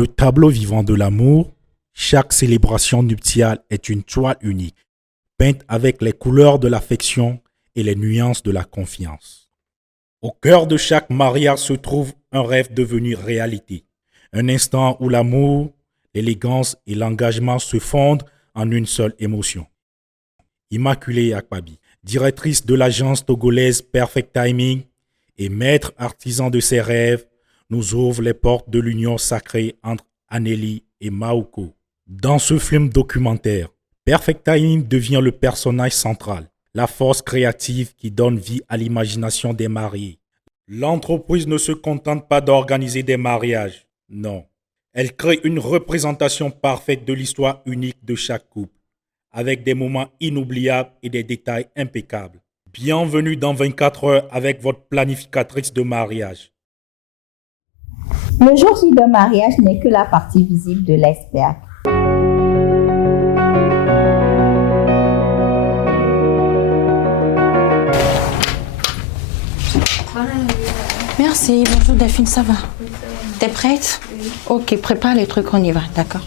le tableau vivant de l'amour, chaque célébration nuptiale est une toile unique, peinte avec les couleurs de l'affection et les nuances de la confiance. Au cœur de chaque mariage se trouve un rêve devenu réalité, un instant où l'amour, l'élégance et l'engagement se fondent en une seule émotion. Immaculée Akpabi, directrice de l'agence togolaise Perfect Timing et maître artisan de ses rêves, nous ouvre les portes de l'union sacrée entre Anélie et Maouko. Dans ce film documentaire, Perfect Timing devient le personnage central, la force créative qui donne vie à l'imagination des mariés. L'entreprise ne se contente pas d'organiser des mariages, non. Elle crée une représentation parfaite de l'histoire unique de chaque couple, avec des moments inoubliables et des détails impeccables. Bienvenue dans 24 heures avec votre planificatrice de mariage. Le jour J d'un mariage n'est que la partie visible de l'iceberg. Merci, bonjour Delphine, ça va? T'es prête? Ok, prépare les trucs, on y va, d'accord.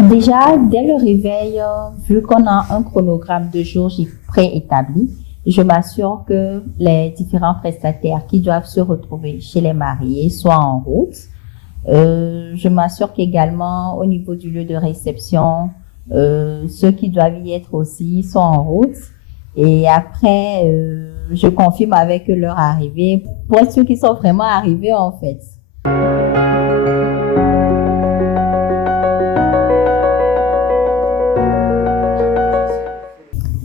Déjà, dès le réveil, vu qu'on a un chronogramme de jour J préétabli, je m'assure que les différents prestataires qui doivent se retrouver chez les mariés soient en route. Je m'assure qu'également au niveau du lieu de réception, ceux qui doivent y être aussi sont en route. Et après, je confirme avec eux leur arrivée pour être sûr qu'ils sont vraiment arrivés en fait.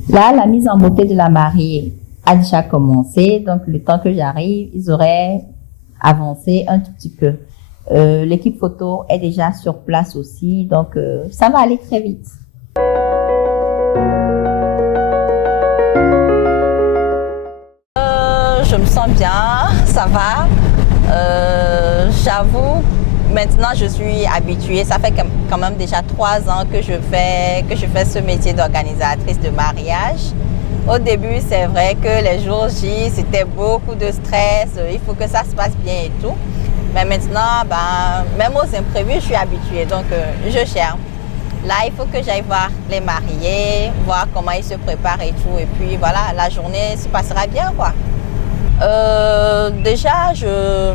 Là, la mise en beauté de la mariée a déjà commencé, donc le temps que j'arrive, ils auraient avancé un tout petit peu. L'équipe photo est déjà sur place aussi, donc ça va aller très vite. Je me sens bien, ça va. J'avoue, maintenant je suis habituée. Ça fait quand même déjà 3 ans que je fais ce métier d'organisatrice de mariage. Au début, c'est vrai que les jours J, c'était beaucoup de stress. Il faut que ça se passe bien et tout. Mais maintenant, même aux imprévus, je suis habituée. Donc, je gère. Là, il faut que j'aille voir les mariés, voir comment ils se préparent et tout. Et puis, voilà, la journée se passera bien, quoi. Déjà, je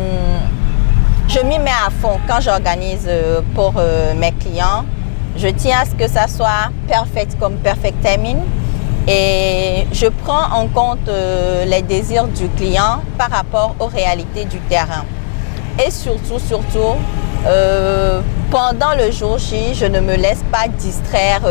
m'y mets à fond quand j'organise pour mes clients. Je tiens à ce que ça soit perfect comme perfect timing et je prends en compte les désirs du client par rapport aux réalités du terrain. Et surtout, pendant le jour J, je ne me laisse pas distraire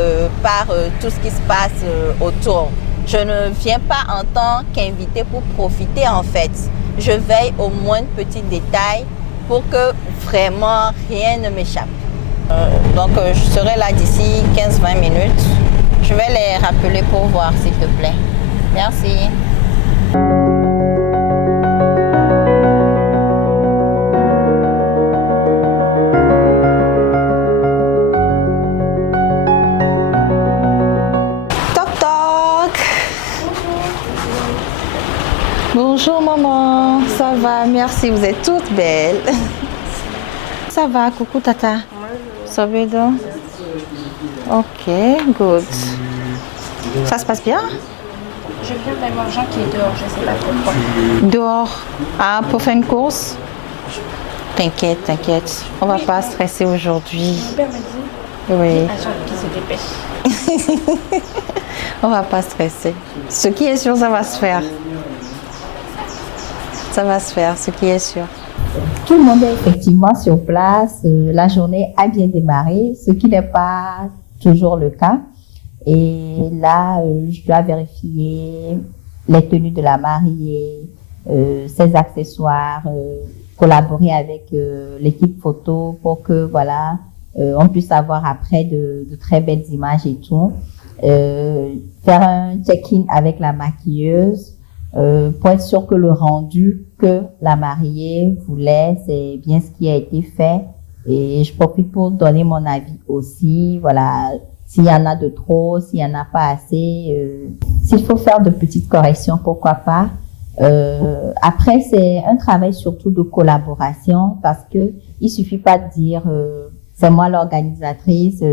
par tout ce qui se passe autour. Je ne viens pas en tant qu'invité pour profiter en fait. Je veille au moindre petit détail pour que vraiment rien ne m'échappe. Donc je serai là d'ici 15-20 minutes. Je vais les rappeler pour voir s'il te plaît. Merci. Bonjour maman, ça va, merci, vous êtes toutes belles. Ça va, coucou tata. Ça va donc? Ok, good. Ça se passe bien? Je viens d'avoir Jean qui est dehors, je ne sais pas pourquoi. Dehors? Ah, pour faire une course? T'inquiète, t'inquiète. On va pas stresser aujourd'hui. Mon père me dit, oui. à Jean qui se dépêche. On va pas stresser. Ce qui est sûr, ça va se faire. Ça va se faire, ce qui est sûr. Tout le monde est effectivement sur place. La journée a bien démarré, ce qui n'est pas toujours le cas. Et là, je dois vérifier les tenues de la mariée, ses accessoires, collaborer avec l'équipe photo pour que voilà, on puisse avoir après de très belles images et tout. Faire un check-in avec la maquilleuse. Pour être sûr que le rendu que la mariée voulait, c'est bien ce qui a été fait. Et je profite pour donner mon avis aussi. Voilà, s'il y en a de trop, s'il y en a pas assez, s'il faut faire de petites corrections, pourquoi pas. Après, c'est un travail surtout de collaboration parce que il suffit pas de dire c'est moi l'organisatrice,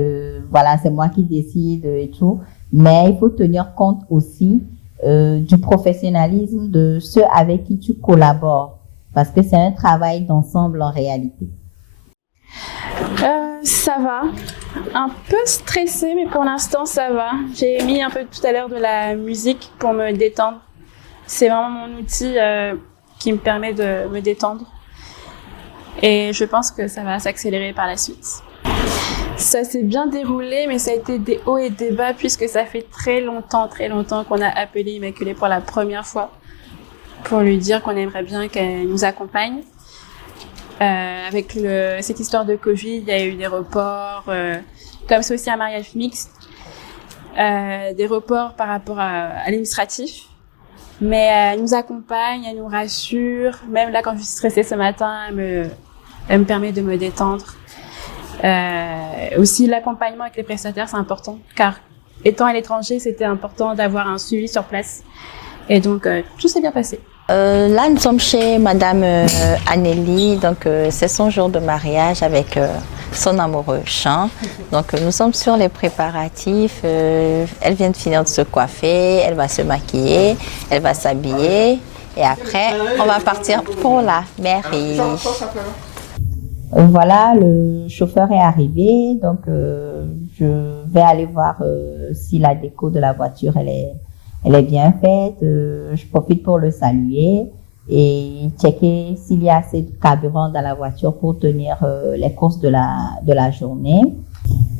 voilà, c'est moi qui décide et tout. Mais il faut tenir compte aussi du professionnalisme de ceux avec qui tu collabores, parce que c'est un travail d'ensemble en réalité. Ça va. Un peu stressée, mais pour l'instant, ça va. J'ai mis un peu tout à l'heure de la musique pour me détendre. C'est vraiment mon outil qui me permet de me détendre. Et je pense que ça va s'accélérer par la suite. Ça s'est bien déroulé, mais ça a été des hauts et des bas puisque ça fait très longtemps qu'on a appelé Immaculée pour la première fois pour lui dire qu'on aimerait bien qu'elle nous accompagne. Avec cette histoire de Covid, il y a eu des reports, comme c'est aussi un mariage mixte, des reports par rapport à l'administratif. Mais elle nous accompagne, elle nous rassure. Même là, quand je suis stressée ce matin, elle me permet de me détendre. Aussi, l'accompagnement avec les prestataires, c'est important, car étant à l'étranger, c'était important d'avoir un suivi sur place. Et donc, tout s'est bien passé. Là, nous sommes chez Madame Anneli, donc c'est son jour de mariage avec son amoureux Jean. Donc nous sommes sur les préparatifs. Elle vient de finir de se coiffer, elle va se maquiller, elle va s'habiller et après on va partir pour la mairie. Voilà, le chauffeur est arrivé, donc je vais aller voir si la déco de la voiture elle est bien faite. Je profite pour le saluer et checker s'il y a assez de carburant dans la voiture pour tenir les courses de la journée.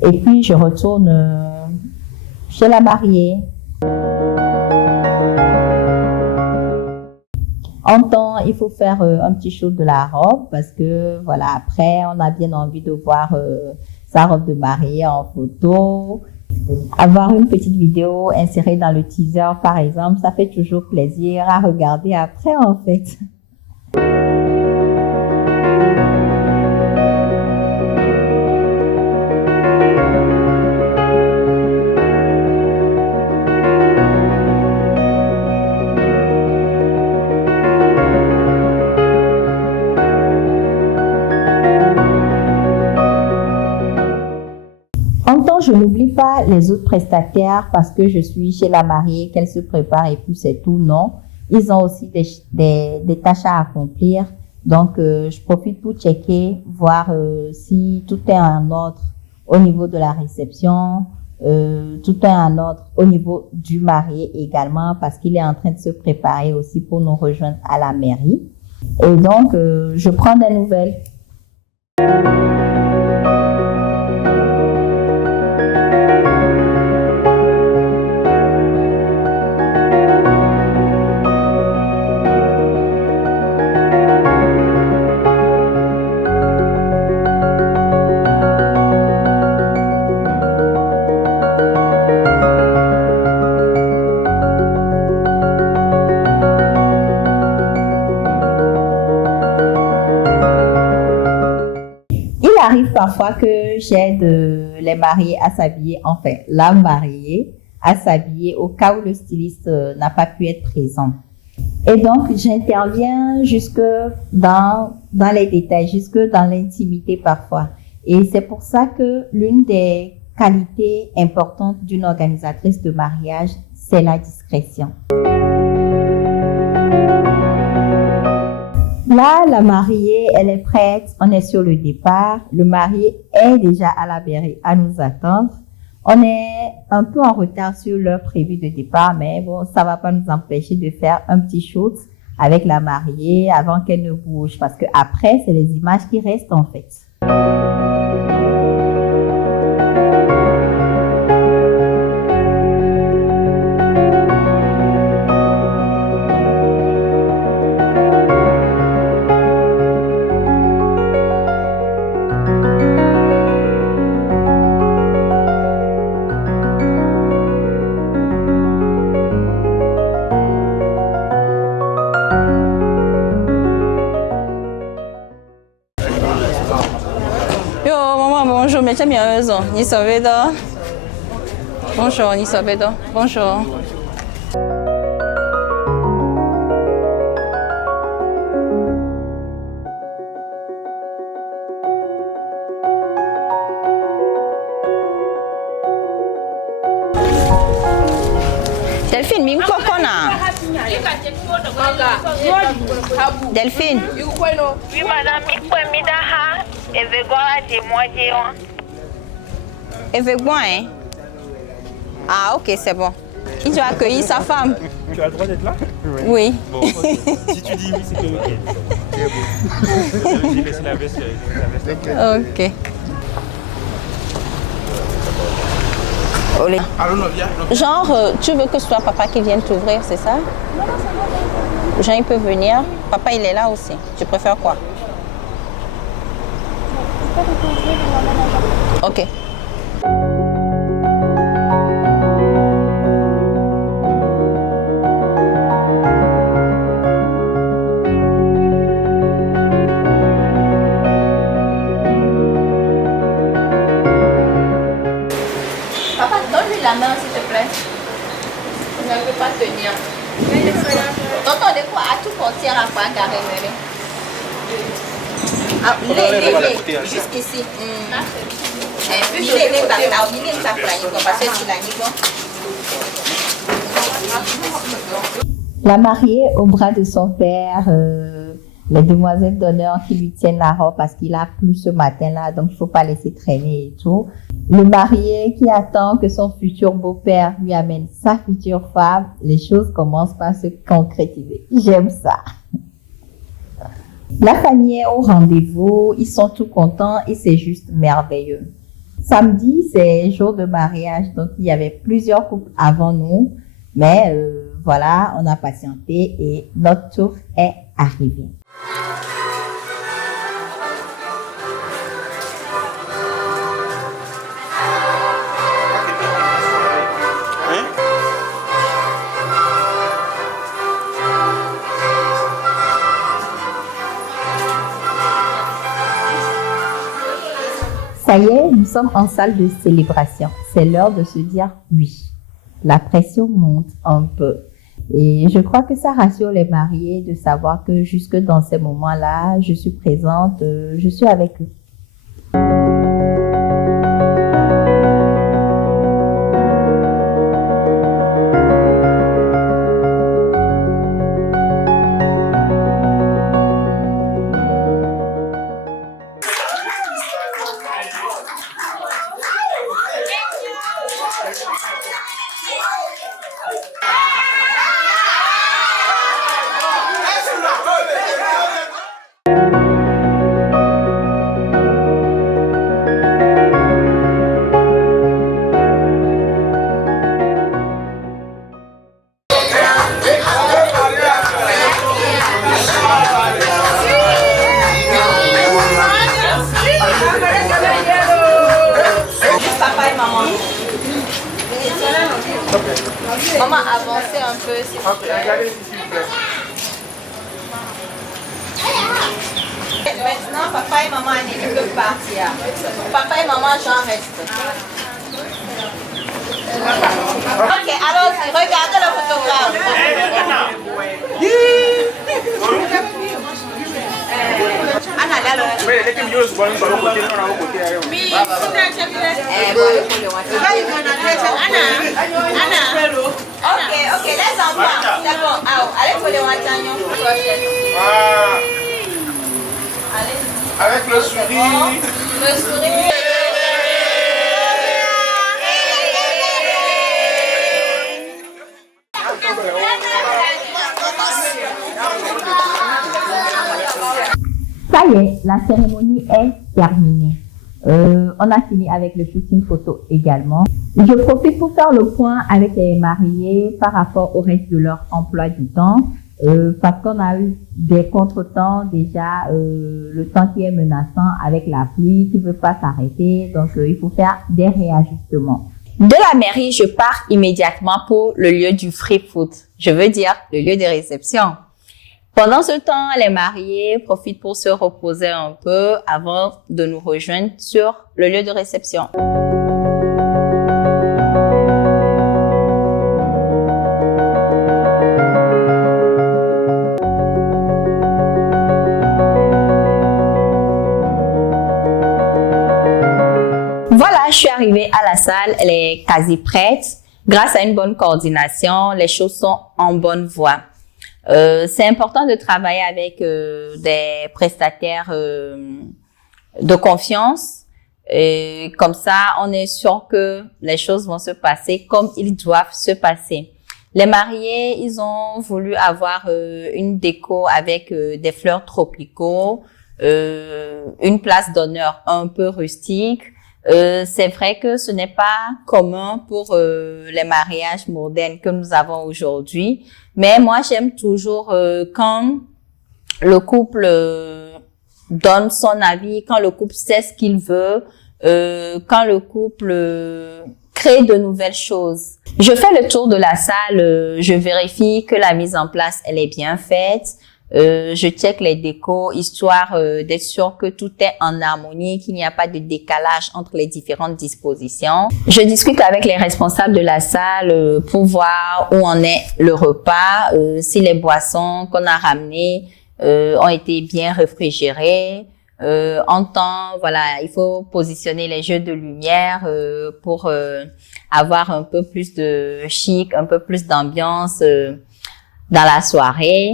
Et puis je retourne chez la mariée. En temps, il faut faire un petit shoot de la robe parce que voilà, après on a bien envie de voir sa robe de mariée en photo. Avoir une petite vidéo insérée dans le teaser, par exemple, ça fait toujours plaisir à regarder après, en fait. En temps, je n'oublie pas les autres prestataires parce que je suis chez la mariée, qu'elle se prépare et puis c'est tout. Non, ils ont aussi des tâches à accomplir. Donc, je profite pour checker, voir si tout est en ordre au niveau de la réception, tout est en ordre au niveau du marié également parce qu'il est en train de se préparer aussi pour nous rejoindre à la mairie. Et donc, je prends des nouvelles. Il arrive parfois que j'aide les mariés à s'habiller, enfin la mariée à s'habiller au cas où le styliste n'a pas pu être présent. Et donc j'interviens jusque dans les détails, jusque dans l'intimité parfois. Et c'est pour ça que l'une des qualités importantes d'une organisatrice de mariage, c'est la discrétion. Là, la mariée, elle est prête, on est sur le départ. Le marié est déjà à la mairie à nous attendre. On est un peu en retard sur l'heure prévue de départ, mais bon, ça va pas nous empêcher de faire un petit shoot avec la mariée avant qu'elle ne bouge, parce que après, c'est les images qui restent en fait. Bonjour, mais tu bien raison. Ni sauvé Bonjour, ni sauvé Bonjour. Delphine. Oui, madame, Elle veut boire, hein? Ah, ok, c'est bon. Il doit accueillir sa femme. Tu as le droit d'être là? Oui. Bon, ok. Si tu dis oui, c'est que ok. J'ai laissé la veste. Ok. Olé. Genre, tu veux que ce soit papa qui vienne t'ouvrir, c'est ça? Jean, il peut venir. Papa, il est là aussi. Tu préfères quoi? Ok. Papa, donne-lui la main, s'il te plaît. Il ne peut pas tenir. Tonton, de quoi? À tout portière à quoi carré, jusqu'ici. Puis il est La mariée au bras de son père, les demoiselles d'honneur qui lui tiennent la robe parce qu'il a plu ce matin-là, donc il ne faut pas laisser traîner et tout. Le marié qui attend que son futur beau-père lui amène sa future femme, les choses commencent par se concrétiser. J'aime ça. La famille est au rendez-vous, ils sont tout contents et c'est juste merveilleux. Samedi, c'est jour de mariage, donc il y avait plusieurs couples avant nous, mais voilà, on a patienté et notre tour est arrivé. Ça y est, nous sommes en salle de célébration. C'est l'heure de se dire oui. La pression monte un peu. Et je crois que ça rassure les mariés de savoir que jusque dans ces moments-là, je suis présente, je suis avec eux. Maman, avancez un peu, s'il vous plaît. Maintenant, papa et maman, ils peuvent partir. Papa et maman, j'en reste. Ok, allons-y, regardez le photographe. Anna, là, ok, les enfants, c'est bon. Allez pour les Watagnon. Avec le sourire. Le sourire. Ça y est, la cérémonie est terminée. On a fini avec le shooting photo également. Je profite pour faire le point avec les mariés par rapport au reste de leur emploi du temps. Parce qu'on a eu des contretemps déjà, le temps qui est menaçant avec la pluie qui ne veut pas s'arrêter. Donc, il faut faire des réajustements. De la mairie, je pars immédiatement pour le lieu du free food. Je veux dire, le lieu de réception. Pendant ce temps, les mariés profitent pour se reposer un peu avant de nous rejoindre sur le lieu de réception. Voilà, je suis arrivée à la salle, elle est quasi prête. Grâce à une bonne coordination, les choses sont en bonne voie. C'est important de travailler avec des prestataires de confiance. Et comme ça, on est sûr que les choses vont se passer comme ils doivent se passer. Les mariés, ils ont voulu avoir une déco avec des fleurs tropicaux, une place d'honneur un peu rustique. C'est vrai que ce n'est pas commun pour les mariages modernes que nous avons aujourd'hui, mais moi j'aime toujours quand le couple donne son avis, quand le couple sait ce qu'il veut, quand le couple crée de nouvelles choses. Je fais le tour de la salle, je vérifie que la mise en place elle est bien faite. Je check les décos, histoire d'être sûr que tout est en harmonie, qu'il n'y a pas de décalage entre les différentes dispositions. Je discute avec les responsables de la salle pour voir où en est le repas, si les boissons qu'on a ramenées ont été bien réfrigérées. En temps, voilà, il faut positionner les jeux de lumière pour avoir un peu plus de chic, un peu plus d'ambiance dans la soirée.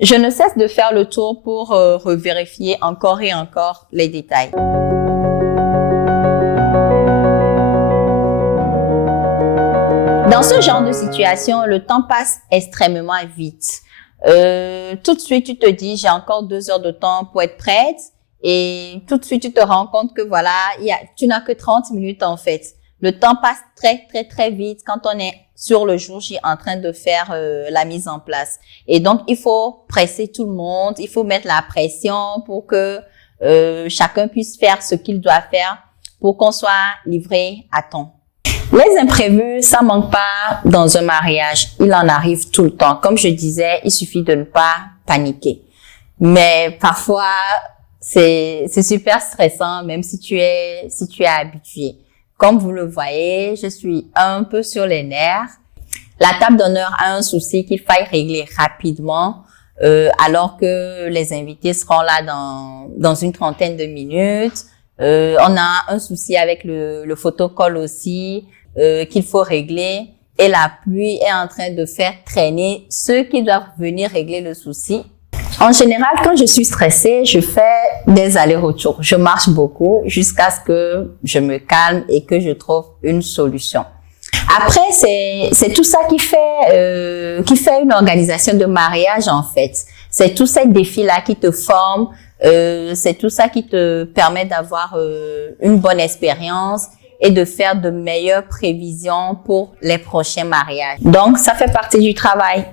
Je ne cesse de faire le tour pour revérifier encore et encore les détails. Dans ce genre de situation, le temps passe extrêmement vite. Tout de suite, tu te dis, j'ai encore 2 heures de temps pour être prête. Et tout de suite, tu te rends compte que voilà, tu n'as que 30 minutes en fait. Le temps passe très, très, très vite quand on est sur le jour J en train de faire la mise en place. Et donc, il faut presser tout le monde, il faut mettre la pression pour que chacun puisse faire ce qu'il doit faire pour qu'on soit livré à temps. Les imprévus, ça manque pas dans un mariage. Il en arrive tout le temps. Comme je disais, il suffit de ne pas paniquer. Mais parfois, c'est super stressant, même si tu es habitué. Comme vous le voyez, je suis un peu sur les nerfs. La table d'honneur a un souci qu'il faille régler rapidement, alors que les invités seront là dans une trentaine de minutes. On a un souci avec le photocall aussi, qu'il faut régler. Et la pluie est en train de faire traîner ceux qui doivent venir régler le souci. En général, quand je suis stressée, je fais des allers-retours. Je marche beaucoup jusqu'à ce que je me calme et que je trouve une solution. Après, c'est tout ça qui fait une organisation de mariage en fait. C'est tous ces défis-là qui te forment. C'est tout ça qui te permet d'avoir une bonne expérience et de faire de meilleures prévisions pour les prochains mariages. Donc, ça fait partie du travail.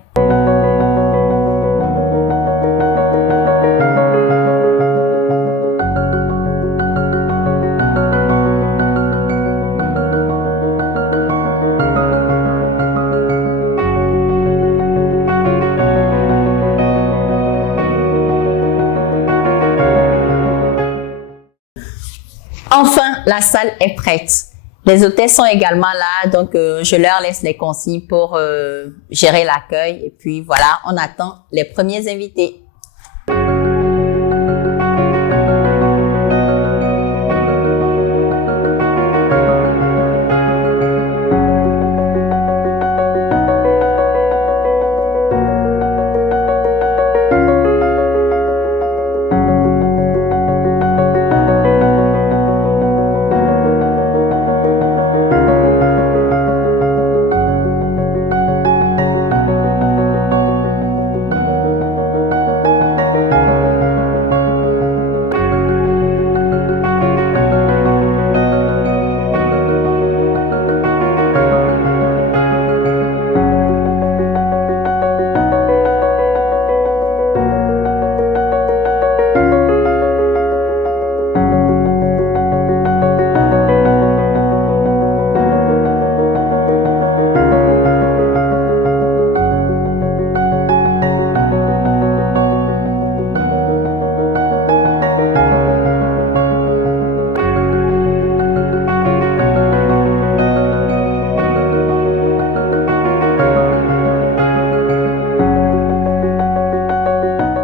Enfin, la salle est prête. Les hôtels sont également là, donc je leur laisse les consignes pour gérer l'accueil. Et puis voilà, on attend les premiers invités.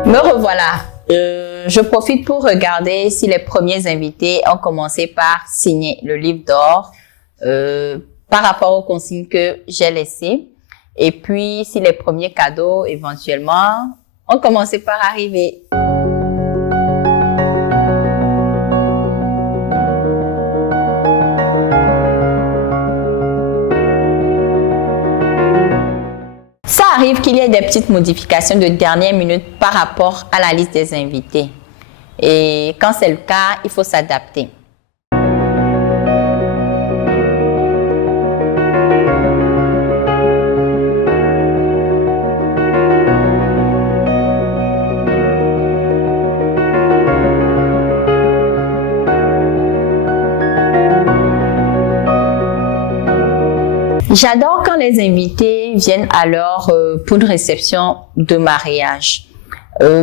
Me revoilà. Je profite pour regarder si les premiers invités ont commencé par signer le livre d'or par rapport aux consignes que j'ai laissées. Et puis, si les premiers cadeaux, éventuellement, ont commencé par arriver. Ça arrive qu'il y ait des petites modifications de dernière minute par rapport à la liste des invités. Et quand c'est le cas, il faut s'adapter. J'adore quand les invités viennent alors pour une réception de mariage.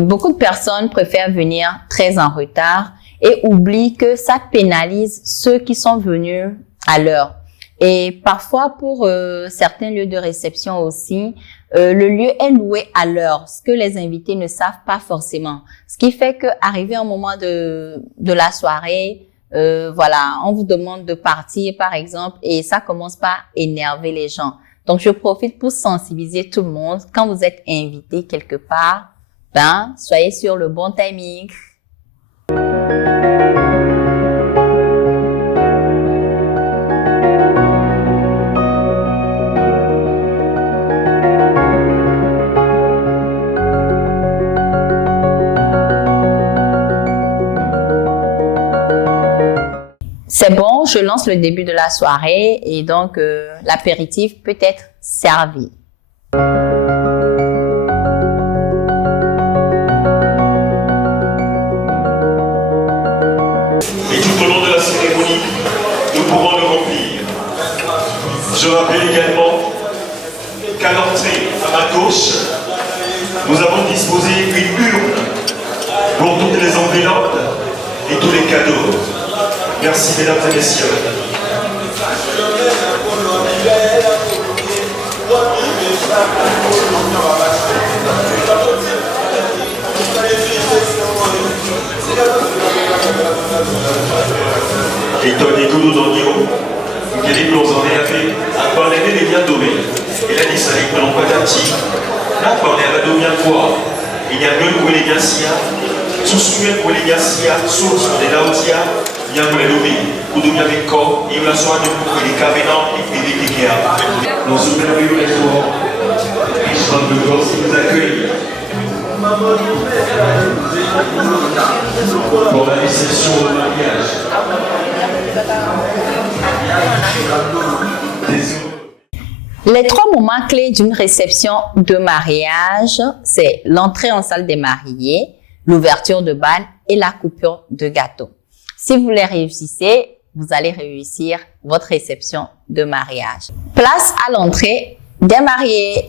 Beaucoup de personnes préfèrent venir très en retard et oublient que ça pénalise ceux qui sont venus à l'heure. Et parfois, pour certains lieux de réception aussi, le lieu est loué à l'heure, ce que les invités ne savent pas forcément. Ce qui fait qu'arrivé au moment de la soirée, voilà, on vous demande de partir, par exemple, et ça commence par énerver les gens. Donc, je profite pour sensibiliser tout le monde. Quand vous êtes invité quelque part, soyez sur le bon timing. C'est bon, je lance le début de la soirée et donc l'apéritif peut être servi. Et tout au long de la cérémonie, nous pourrons le remplir. Je rappelle également qu'à l'entrée, à ma gauche, nous avons disposé une urne pour toutes les enveloppes et tous les cadeaux. Merci mesdames et messieurs. Et Tony Goudou Kelly Blonzon et Afé, à parler des biens domés. Et la dit que l'on peut dire, là, parler à la domien quoi. Il y a deux pour les biens sia, sous-soumet pour les biens sia, source pour les laotia. Bien pour les lobbies, ou de bien avec corps, et la soirée pour les cabinants et les piquets. Nous sommes merveilleux les forts. Je suis de corps qui nous accueille. Pour la réception au mariage. Les trois moments clés d'une réception de mariage, c'est l'entrée en salle des mariés, l'ouverture de bal et la coupure de gâteau. Si vous les réussissez, vous allez réussir votre réception de mariage. Place à l'entrée des mariés.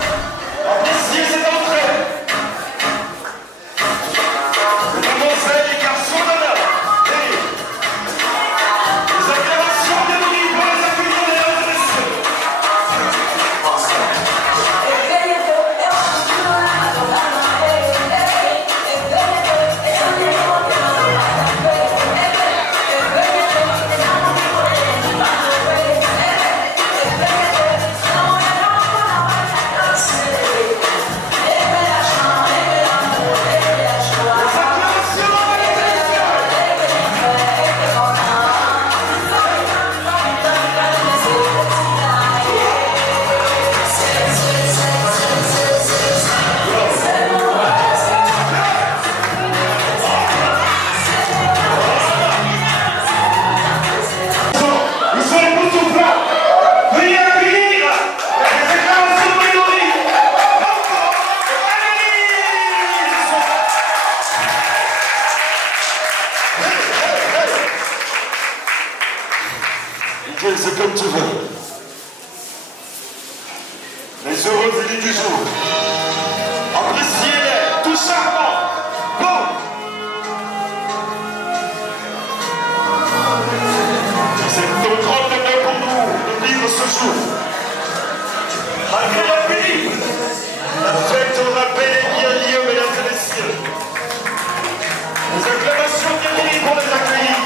C'est comme tu veux. Les heureux élus du jour. Appréciez-les, tout charmant. Bon. C'est un grand honneur pour nous de vivre ce jour. Malgré la pluie, la fête aura bel et bien lieu, mesdames et messieurs. Les acclamations bienvenues pour les accueillir.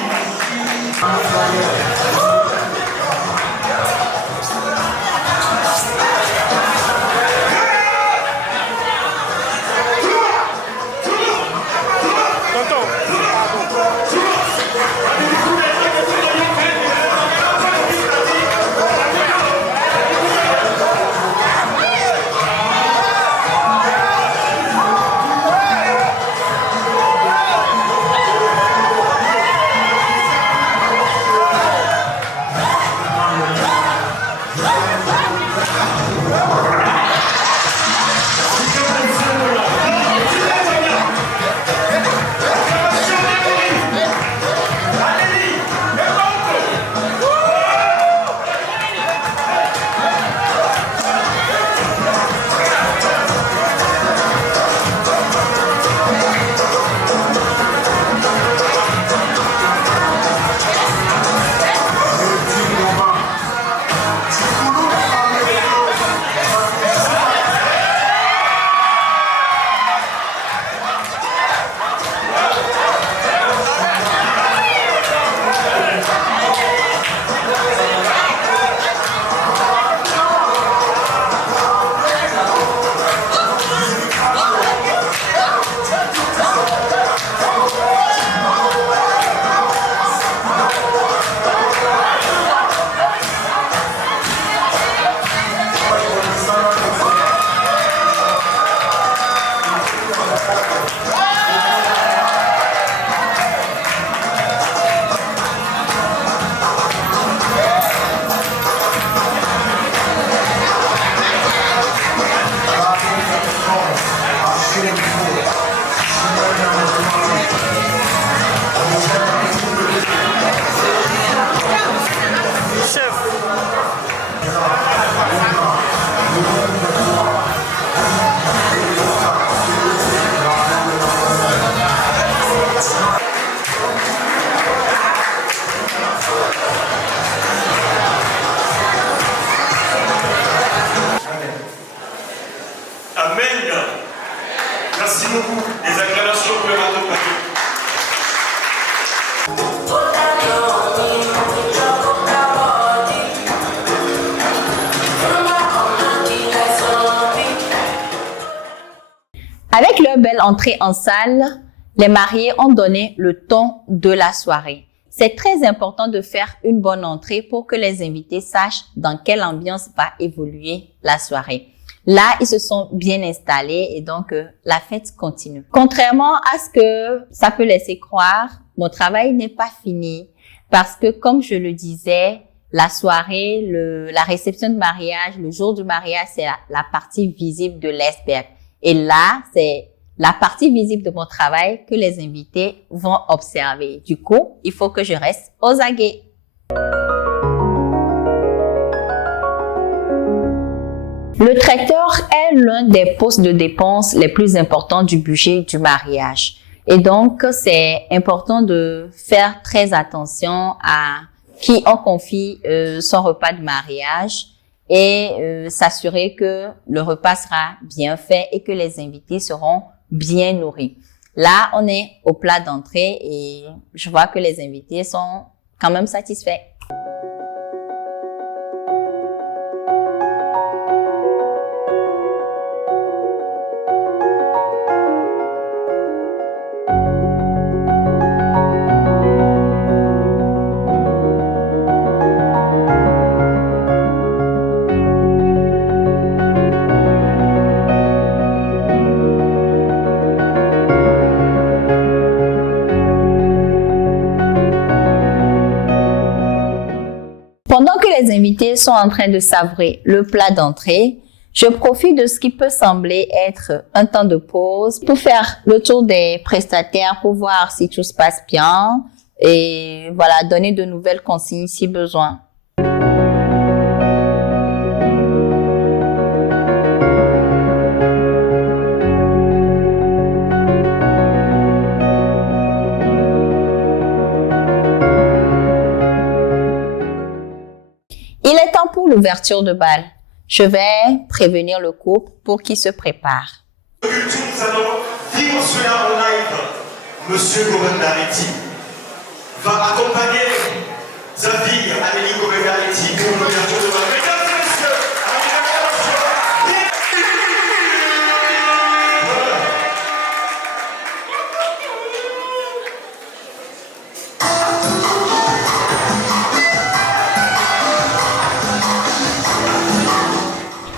Des acclamations pour le bateau papier. Avec leur belle entrée en salle, les mariés ont donné le ton de la soirée. C'est très important de faire une bonne entrée pour que les invités sachent dans quelle ambiance va évoluer la soirée. Là, ils se sont bien installés et donc la fête continue. Contrairement à ce que ça peut laisser croire, mon travail n'est pas fini parce que, comme je le disais, la soirée, la réception de mariage, le jour du mariage, c'est la partie visible de l'iceberg. Et là, c'est la partie visible de mon travail que les invités vont observer. Du coup, il faut que je reste aux aguets. Le traiteur est l'un des postes de dépenses les plus importants du budget du mariage. Et donc, c'est important de faire très attention à qui on confie son repas de mariage et s'assurer que le repas sera bien fait et que les invités seront bien nourris. Là, on est au plat d'entrée et je vois que les invités sont quand même satisfaits. Pendant que les invités sont en train de savourer le plat d'entrée, je profite de ce qui peut sembler être un temps de pause pour faire le tour des prestataires pour voir si tout se passe bien et voilà, donner de nouvelles consignes si besoin. Il est temps pour l'ouverture de bal. Je vais prévenir le couple pour qu'il se prépare. Nous allons vivre cela en live. Monsieur Govendaretti va accompagner sa fille Amélie Govendaretti pour l'ouverture de bal. Mesdames et messieurs,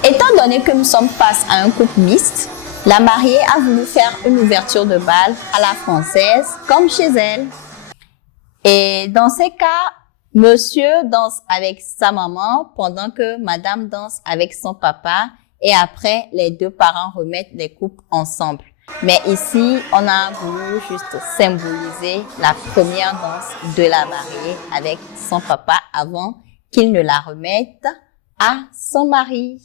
Étant donné que nous sommes face à un couple mixte, la mariée a voulu faire une ouverture de bal à la française, comme chez elle. Et dans ces cas, monsieur danse avec sa maman pendant que madame danse avec son papa et après, les deux parents remettent les coupes ensemble. Mais ici, on a voulu juste symboliser la première danse de la mariée avec son papa avant qu'il ne la remette à son mari.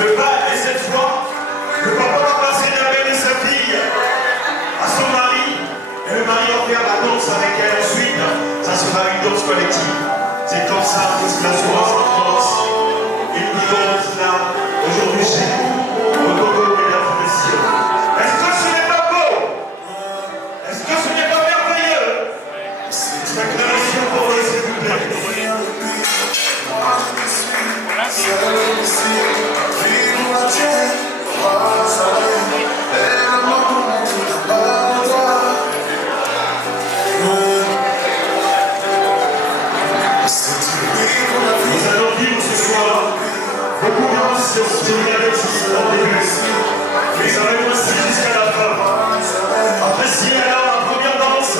Le bal, et cette fois, le papa va passer la belle et sa fille collective. C'est comme ça que l'assurance en France. Et nous vivons cela aujourd'hui chez nous, au Togo, mesdames et messieurs. Est-ce que ce n'est pas beau? Est-ce que ce n'est pas merveilleux? L'acclamation pour eux, s'il vous plaît. Nous allons vivre ce soir beaucoup d'émotions, j'ai mis avec ce au début, mais ça va être aussi jusqu'à la fin. Appréciez alors la première danse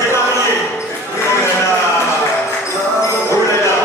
des mariés. Oh là là, oh là là.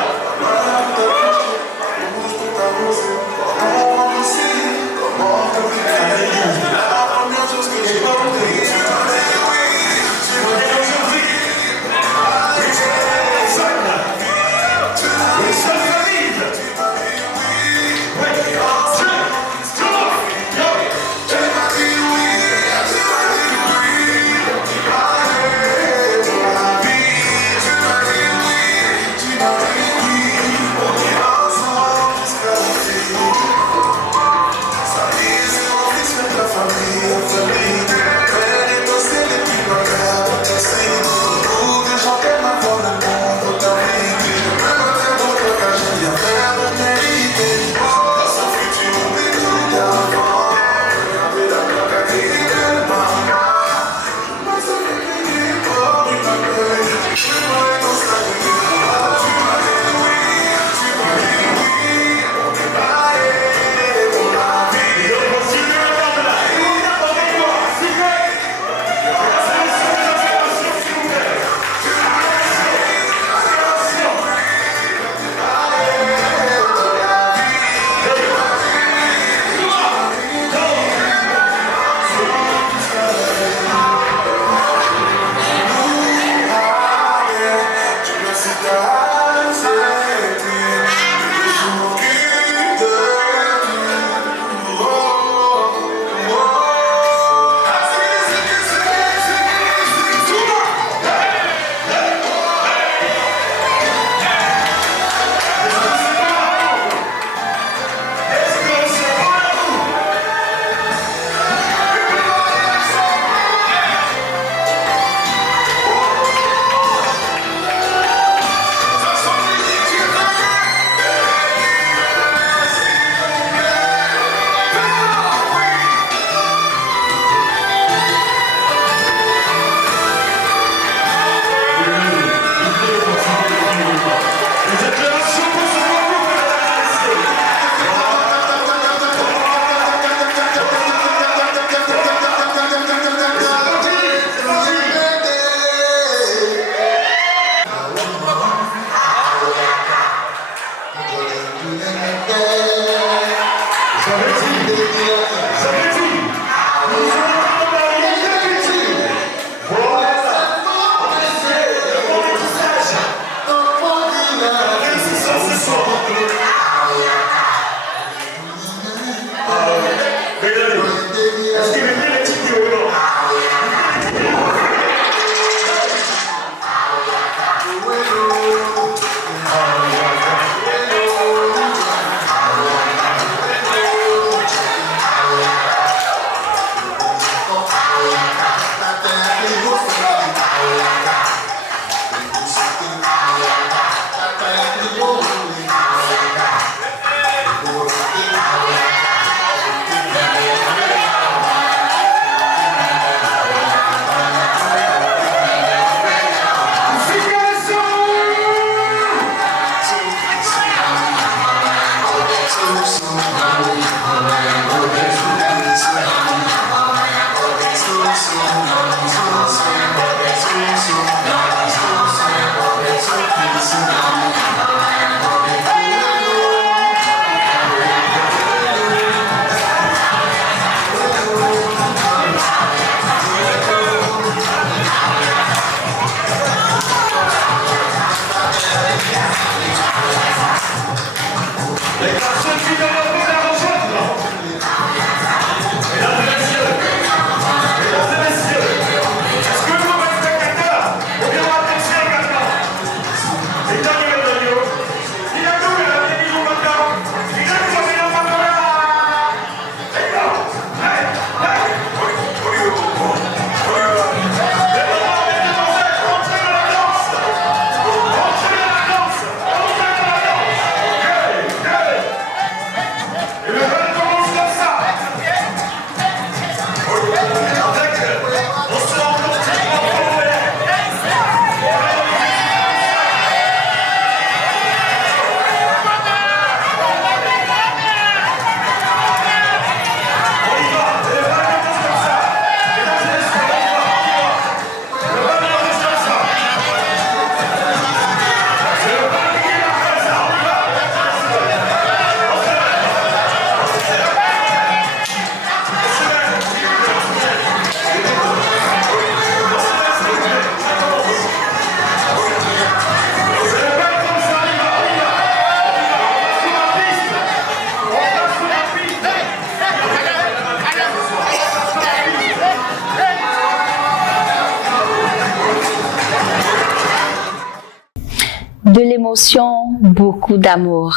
de l'émotion, beaucoup d'amour.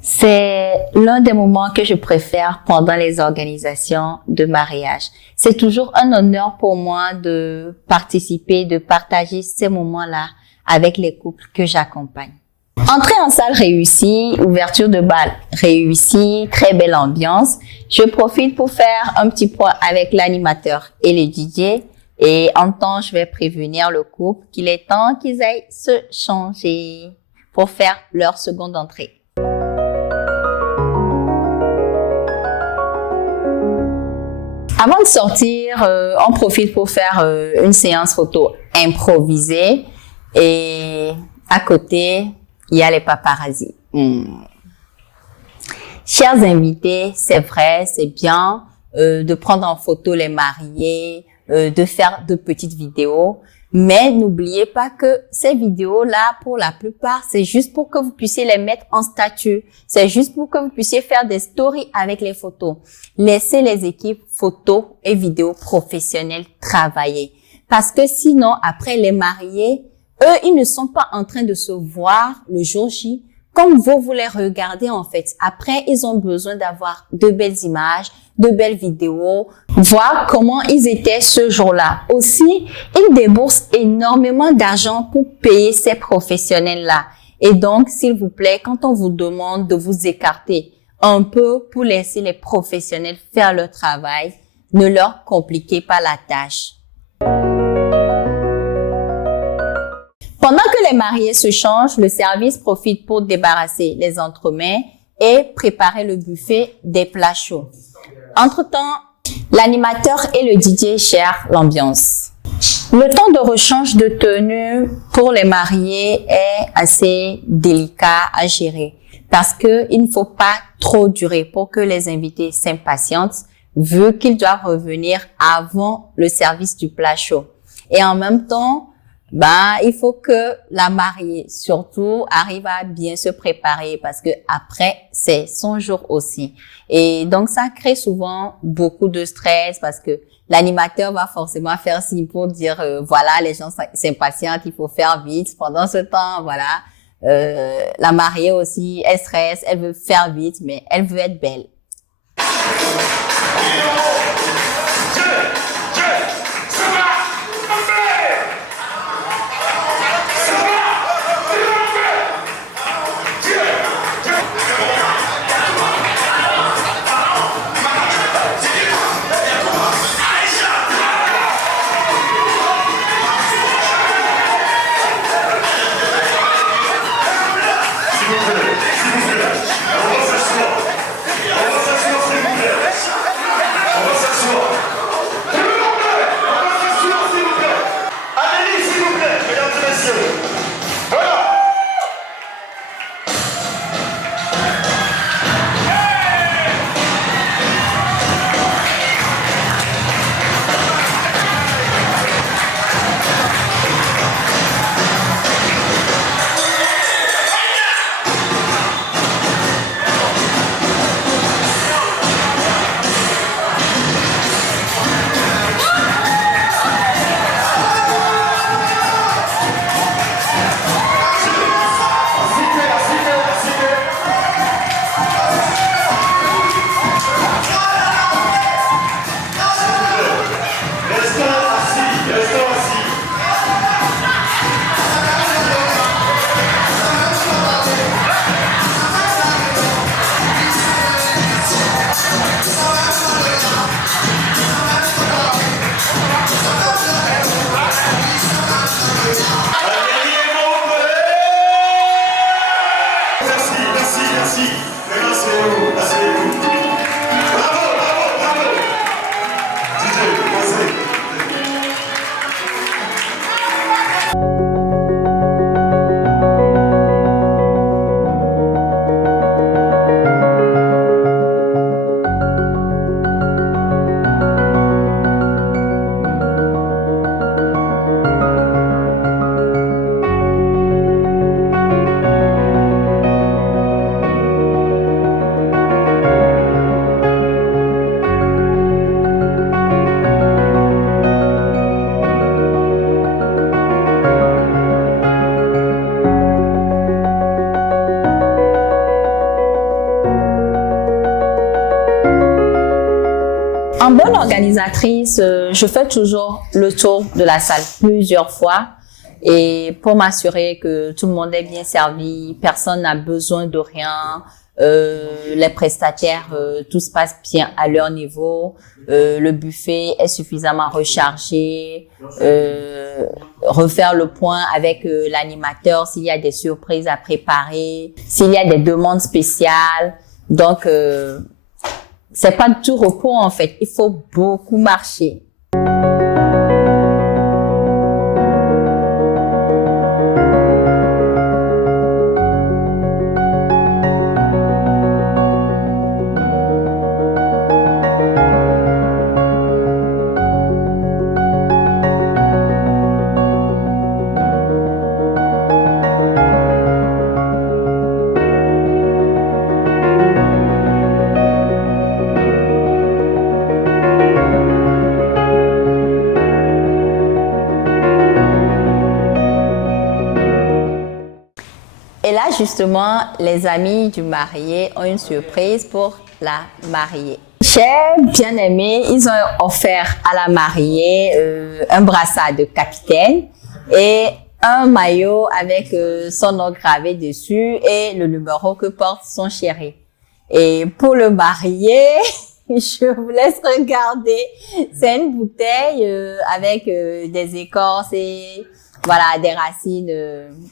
C'est l'un des moments que je préfère pendant les organisations de mariage. C'est toujours un honneur pour moi de participer, de partager ces moments-là avec les couples que j'accompagne. Entrée en salle réussie, ouverture de bal réussie, très belle ambiance. Je profite pour faire un petit point avec l'animateur et le DJ. Et en temps, je vais prévenir le couple qu'il est temps qu'ils aillent se changer pour faire leur seconde entrée. Avant de sortir, on profite pour faire une séance photo improvisée et à côté, il y a les paparazzis. Chers invités, c'est vrai, c'est bien de prendre en photo les mariés, de faire de petites vidéos, mais n'oubliez pas que ces vidéos-là, pour la plupart, c'est juste pour que vous puissiez les mettre en statut. C'est juste pour que vous puissiez faire des stories avec les photos. Laissez les équipes photos et vidéos professionnelles travailler. Parce que sinon, après les mariés, eux, ils ne sont pas en train de se voir le jour J comme vous les regardez en fait. Après, ils ont besoin d'avoir de belles images, de belles vidéos, voir comment ils étaient ce jour-là. Aussi, ils déboursent énormément d'argent pour payer ces professionnels-là. Et donc, s'il vous plaît, quand on vous demande de vous écarter un peu pour laisser les professionnels faire leur travail, ne leur compliquez pas la tâche. Pendant que les mariés se changent, le service profite pour débarrasser les entremets et préparer le buffet des plats chauds. Entre-temps, l'animateur et le DJ gèrent l'ambiance. Le temps de rechange de tenue pour les mariés est assez délicat à gérer parce que il ne faut pas trop durer pour que les invités s'impatientent vu qu'ils doivent revenir avant le service du plat chaud. Et en même temps, il faut que la mariée, surtout, arrive à bien se préparer parce que après, c'est son jour aussi. Et donc, ça crée souvent beaucoup de stress parce que l'animateur va forcément faire signe pour dire, voilà, les gens s'impatientent, il faut faire vite. Pendant ce temps, voilà, la mariée aussi, elle stresse, elle veut faire vite, mais elle veut être belle. On va l'organisatrice, je fais toujours le tour de la salle plusieurs fois et pour m'assurer que tout le monde est bien servi, personne n'a besoin de rien, les prestataires, tout se passe bien à leur niveau, le buffet est suffisamment rechargé, refaire le point avec l'animateur s'il y a des surprises à préparer, s'il y a des demandes spéciales. Donc, c'est pas du tout repos en fait, il faut beaucoup marcher. Et là, justement, les amis du marié ont une surprise pour la mariée. J'ai bien aimé, ils ont offert à la mariée un brassard de capitaine et un maillot avec son nom gravé dessus et le numéro que porte son chéri. Et pour le marié, je vous laisse regarder. C'est une bouteille avec des écorces et voilà, des racines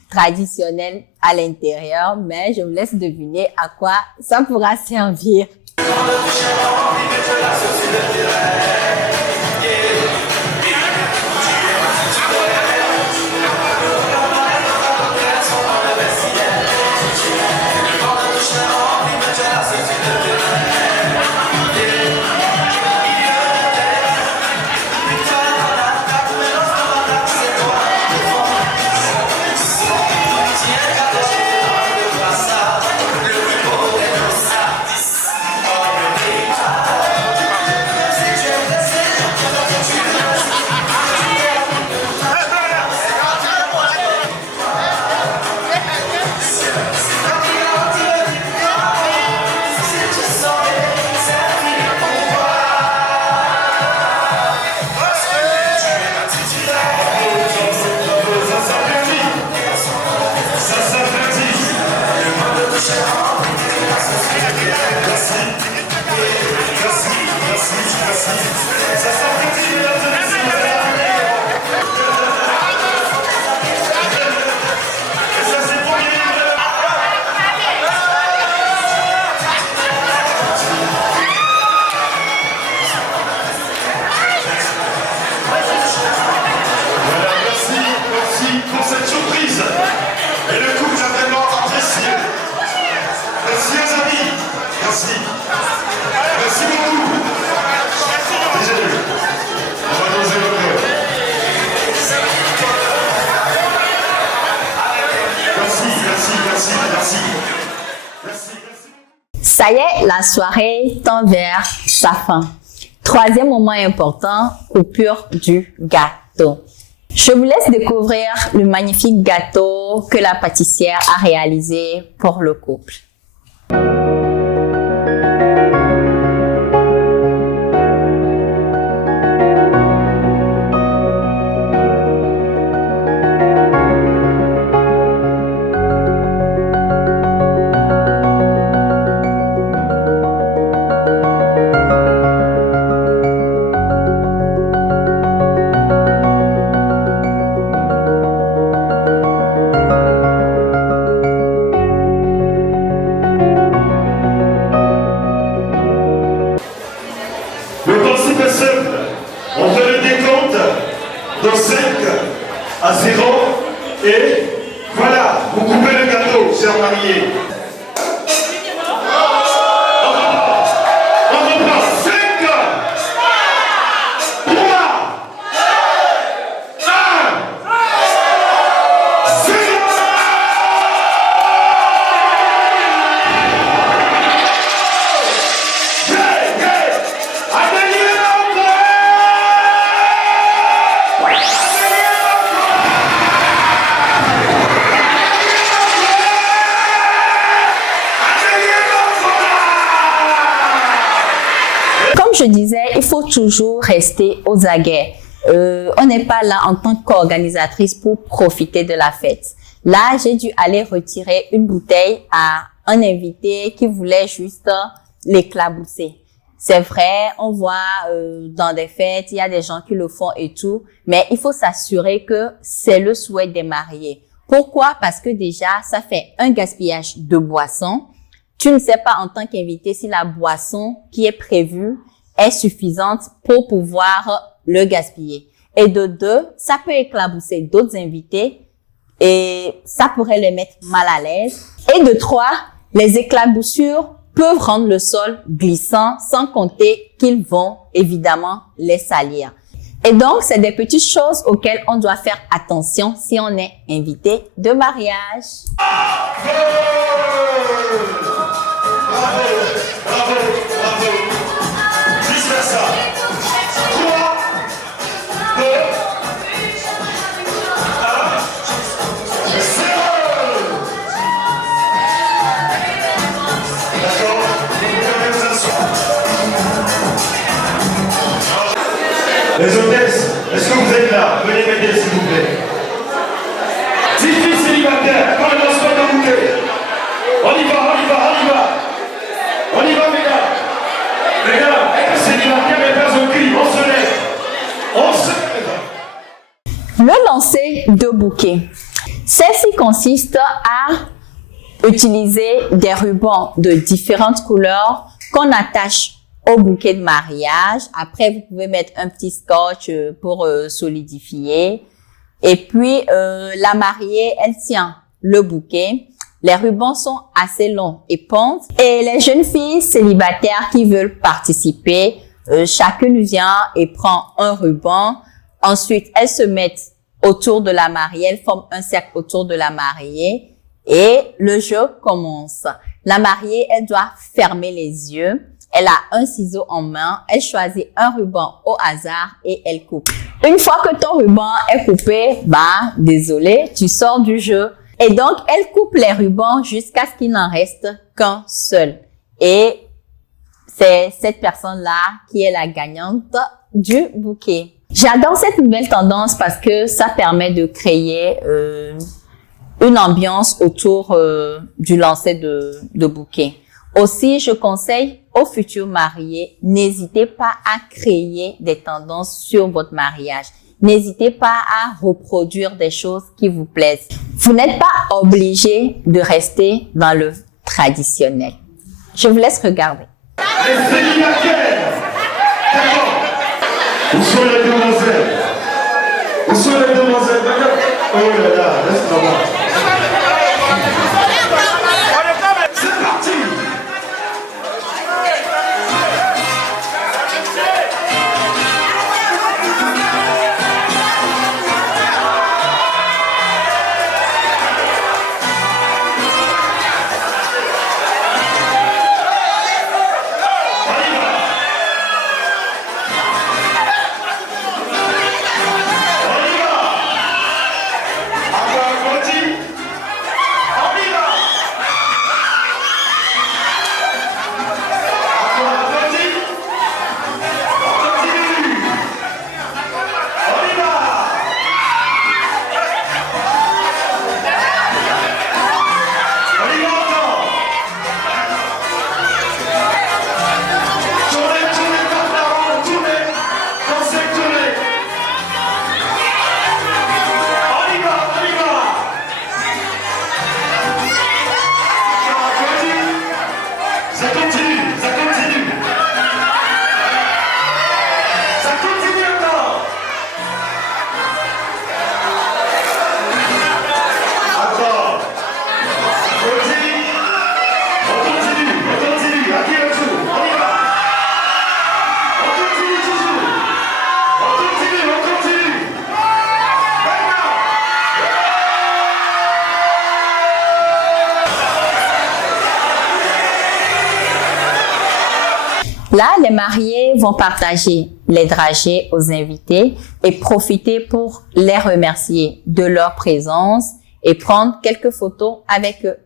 traditionnelles à l'intérieur, mais je vous laisse deviner à quoi ça pourra servir. Ça y est, la soirée tend vers sa fin. Troisième moment important, coupure du gâteau. Je vous laisse découvrir le magnifique gâteau que la pâtissière a réalisé pour le couple. Le principe est simple. On fait le décompte de 5 à 0 et voilà, vous coupez le gâteau, chers mariés. On reprend 5, 3, 1, 0. je disais, il faut toujours rester aux aguets. On n'est pas là en tant qu'organisatrice pour profiter de la fête. Là, j'ai dû aller retirer une bouteille à un invité qui voulait juste l'éclabousser. C'est vrai, on voit dans des fêtes, il y a des gens qui le font et tout, mais il faut s'assurer que c'est le souhait des mariés. Pourquoi? Parce que déjà, ça fait un gaspillage de boisson. Tu ne sais pas en tant qu'invité si la boisson qui est prévue est suffisante pour pouvoir le gaspiller. Et de deux, ça peut éclabousser d'autres invités et ça pourrait les mettre mal à l'aise. Et de trois, les éclaboussures peuvent rendre le sol glissant sans compter qu'ils vont évidemment les salir. Et donc, c'est des petites choses auxquelles on doit faire attention si on est invité de mariage. Les hôtesses, est-ce que vous êtes là? Venez m'aider s'il vous plaît. 10 filles célibataires, quand le lancement est bouquet. On y va, on y va, on y va. On y va, mesdames. Mesdames, être célibataire n'est pas un crime, on se lève. On se lève. Le lancer de bouquet. Celle-ci consiste à utiliser des rubans de différentes couleurs qu'on attache au bouquet de mariage. Après, vous pouvez mettre un petit scotch pour solidifier. Et puis, la mariée, elle tient le bouquet. Les rubans sont assez longs et pendent. Et les jeunes filles célibataires qui veulent participer, chacune vient et prend un ruban. Ensuite, elles se mettent autour de la mariée. Elles forment un cercle autour de la mariée. Et le jeu commence. La mariée, elle doit fermer les yeux. Elle a un ciseau en main, elle choisit un ruban au hasard et elle coupe. Une fois que ton ruban est coupé, désolé, tu sors du jeu. Et donc, elle coupe les rubans jusqu'à ce qu'il n'en reste qu'un seul. Et c'est cette personne-là qui est la gagnante du bouquet. J'adore cette nouvelle tendance parce que ça permet de créer une ambiance autour du lancer de bouquet. Aussi, je conseille aux futurs mariés, n'hésitez pas à créer des tendances sur votre mariage. N'hésitez pas à reproduire des choses qui vous plaisent. Vous n'êtes pas obligé de rester dans le traditionnel. Je vous laisse regarder. Les célibataires, d'accord. Où sont les demoiselles? Où sont les demoiselles? Oh là là, laisse-moi voir. C'est parti. Là, les mariés vont partager les dragées aux invités et profiter pour les remercier de leur présence et prendre quelques photos avec eux.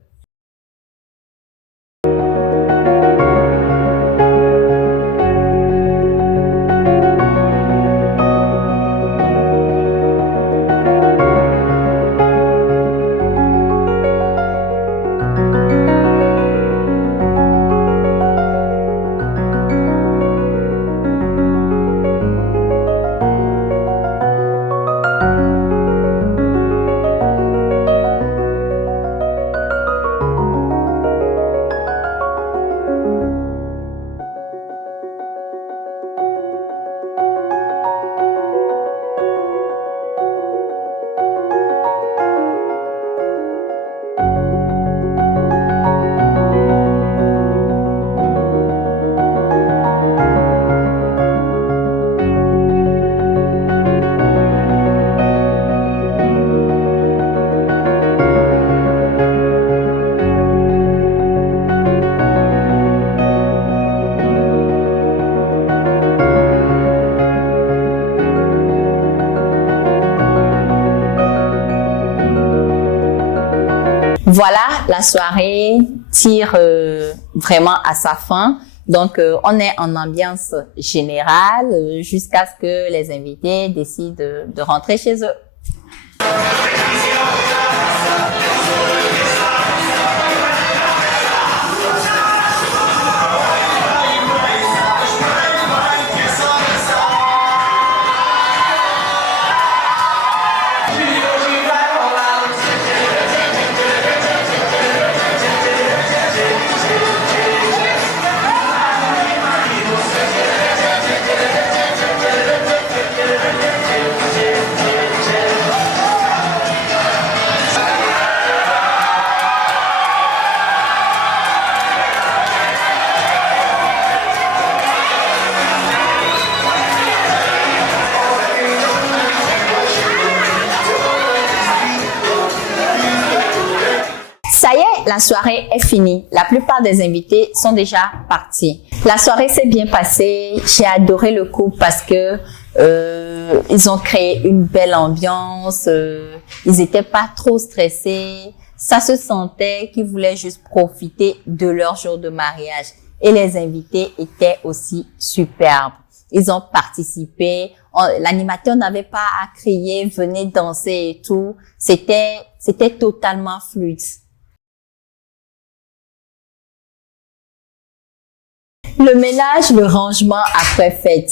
Voilà, la soirée tire vraiment à sa fin. Donc, on est en ambiance générale jusqu'à ce que les invités décident de rentrer chez eux. Ça y est, la soirée est finie. La plupart des invités sont déjà partis. La soirée s'est bien passée. J'ai adoré le couple parce que ils ont créé une belle ambiance. Ils étaient pas trop stressés. Ça se sentait qu'ils voulaient juste profiter de leur jour de mariage. Et les invités étaient aussi superbes. Ils ont participé. L'animateur n'avait pas à crier, venez danser et tout. C'était totalement fluide. Le ménage, le rangement après fête.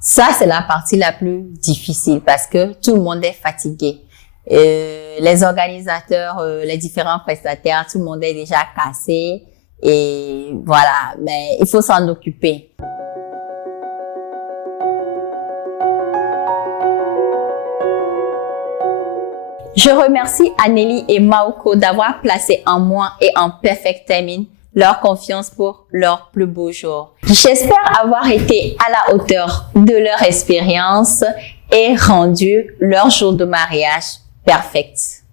Ça, c'est la partie la plus difficile parce que tout le monde est fatigué. Les organisateurs, les différents prestataires, tout le monde est déjà cassé. Et voilà, mais il faut s'en occuper. Je remercie Anélie et Maoko d'avoir placé en moi et en Perfect Timing leur confiance pour leur plus beau jour. J'espère avoir été à la hauteur de leur expérience et rendu leur jour de mariage perfect.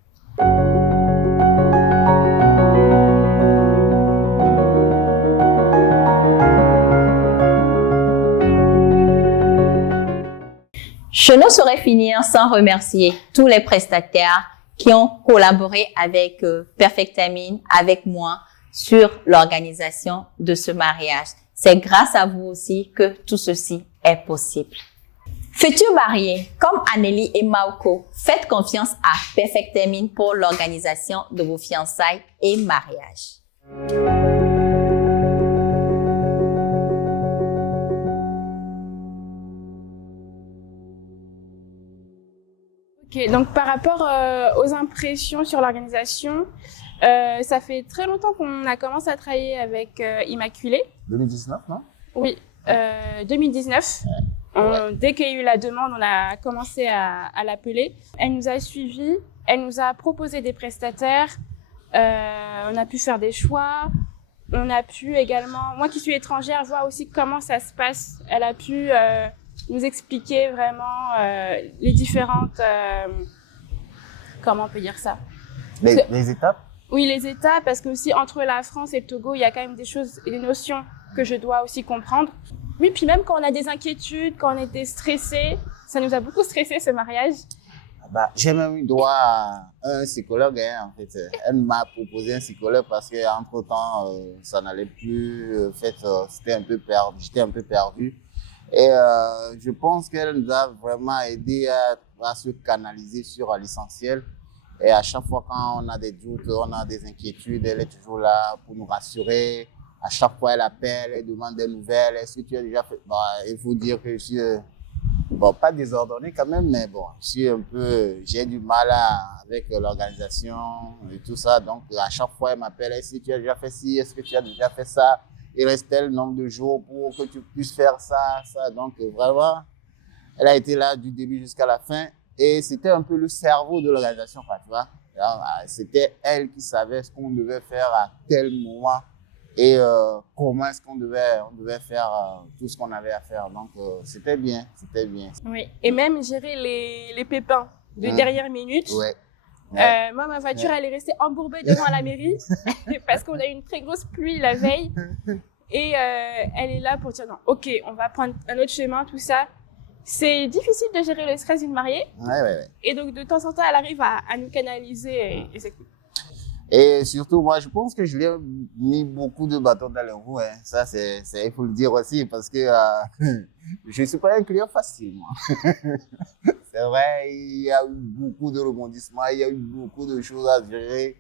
Je ne saurais finir sans remercier tous les prestataires qui ont collaboré avec Perfect Timing, avec moi, sur l'organisation de ce mariage. C'est grâce à vous aussi que tout ceci est possible. Futurs mariés, comme Anélie et Maoko, faites confiance à Perfect Timing pour l'organisation de vos fiançailles et mariages. Ok, donc par rapport aux impressions sur l'organisation, ça fait très longtemps qu'on a commencé à travailler avec Immaculée. 2019, non? Oui, 2019. Dès qu'il y a eu la demande, on a commencé à l'appeler. Elle nous a suivis, elle nous a proposé des prestataires, on a pu faire des choix, on a pu également, moi qui suis étrangère, voir aussi comment ça se passe. Elle a pu nous expliquer vraiment les différentes... comment on peut dire ça? Les étapes? Oui, les étapes, parce que aussi entre la France et le Togo, il y a quand même des choses et des notions que je dois aussi comprendre. Oui, puis même quand on a des inquiétudes, quand on était stressé, ça nous a beaucoup stressé ce mariage. Bah, j'ai même eu droit à un psychologue, hein, en fait. Elle m'a proposé un psychologue parce qu'entre temps, ça n'allait plus. En fait, c'était un peu perdu, j'étais un peu perdu. Et je pense qu'elle nous a vraiment aidé à se canaliser sur l'essentiel. Et à chaque fois quand on a des doutes, on a des inquiétudes, elle est toujours là pour nous rassurer. À chaque fois, elle appelle, elle demande des nouvelles. Est-ce que tu as déjà fait? Bon, il faut dire que je suis, bon, pas désordonné quand même, mais bon, je suis un peu, j'ai du mal avec l'organisation et tout ça. Donc, à chaque fois, elle m'appelle, est-ce que tu as déjà fait ci? Est-ce que tu as déjà fait ça? Il reste tel nombre de jours pour que tu puisses faire ça, ça. Donc, vraiment, elle a été là du début jusqu'à la fin. Et c'était un peu le cerveau de l'organisation, tu vois. C'était elle qui savait ce qu'on devait faire à tel moment et comment est-ce qu'on devait faire tout ce qu'on avait à faire. Donc, c'était bien, c'était bien. Oui, et même gérer les pépins de dernière minute. Ouais. Moi, ma voiture, elle est restée embourbée devant la mairie parce qu'on a eu une très grosse pluie la veille. Et elle est là pour dire non, ok, on va prendre un autre chemin, tout ça. C'est difficile de gérer le stress d'une mariée. Ouais. Et donc, de temps en temps, elle arrive à nous canaliser et c'est cool. Et surtout, moi, je pense que je lui ai mis beaucoup de bâtons dans les roues. Hein. Ça, il faut le dire aussi, parce que je ne suis pas un client facile, moi. C'est vrai, il y a eu beaucoup de rebondissements, il y a eu beaucoup de choses à gérer.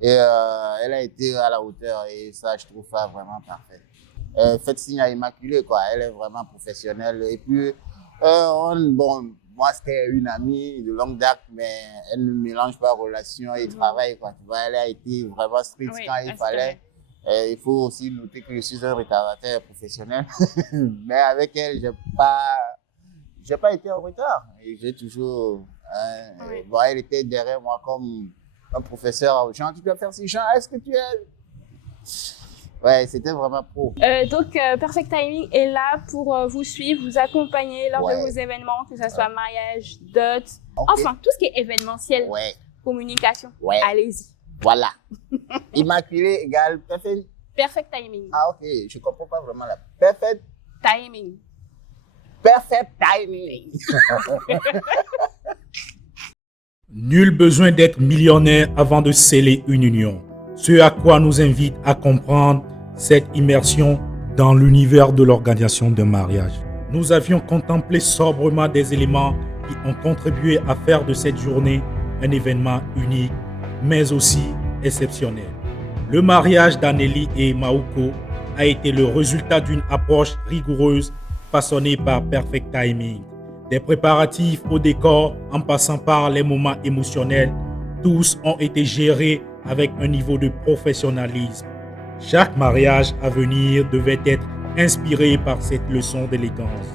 Et elle a été à la hauteur, et ça, je trouve ça vraiment parfait. Faites signe à Immaculée, quoi. Elle est vraiment professionnelle. Et puis, bon, moi, c'était une amie de longue date, mais elle ne mélange pas relation et travail, quoi. Tu vois, elle a été vraiment stricte quand il fallait. Il faut aussi noter que je suis un retardateur professionnel. Mais avec elle, j'ai pas été en retard. Et j'ai toujours, bon, elle était derrière moi comme un professeur. Jean, tu dois faire ci, Jean, est-ce que tu es... Ouais, c'était vraiment pro. Donc, Perfect Timing est là pour vous suivre, vous accompagner lors de vos événements, que ce soit mariage, dot, enfin, tout ce qui est événementiel, communication. Allez-y. Voilà. Immaculée égale perfect. Perfect Timing. Ah, ok, je comprends pas vraiment la perfect timing. Perfect timing. Nul besoin d'être millionnaire avant de sceller une union. Ce à quoi nous invite à comprendre cette immersion dans l'univers de l'organisation d'un mariage. Nous avions contemplé sobrement des éléments qui ont contribué à faire de cette journée un événement unique, mais aussi exceptionnel. Le mariage d'Anneli et Maouko a été le résultat d'une approche rigoureuse façonnée par Perfect Timing. Des préparatifs au décor en passant par les moments émotionnels, tous ont été gérés avec un niveau de professionnalisme. Chaque mariage à venir devait être inspiré par cette leçon d'élégance,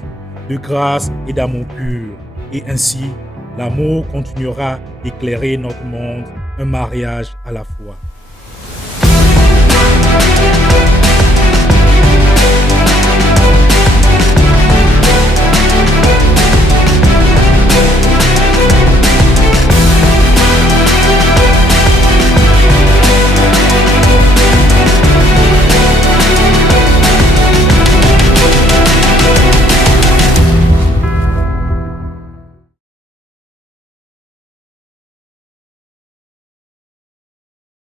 de grâce et d'amour pur. Et ainsi, l'amour continuera d'éclairer notre monde, un mariage à la fois.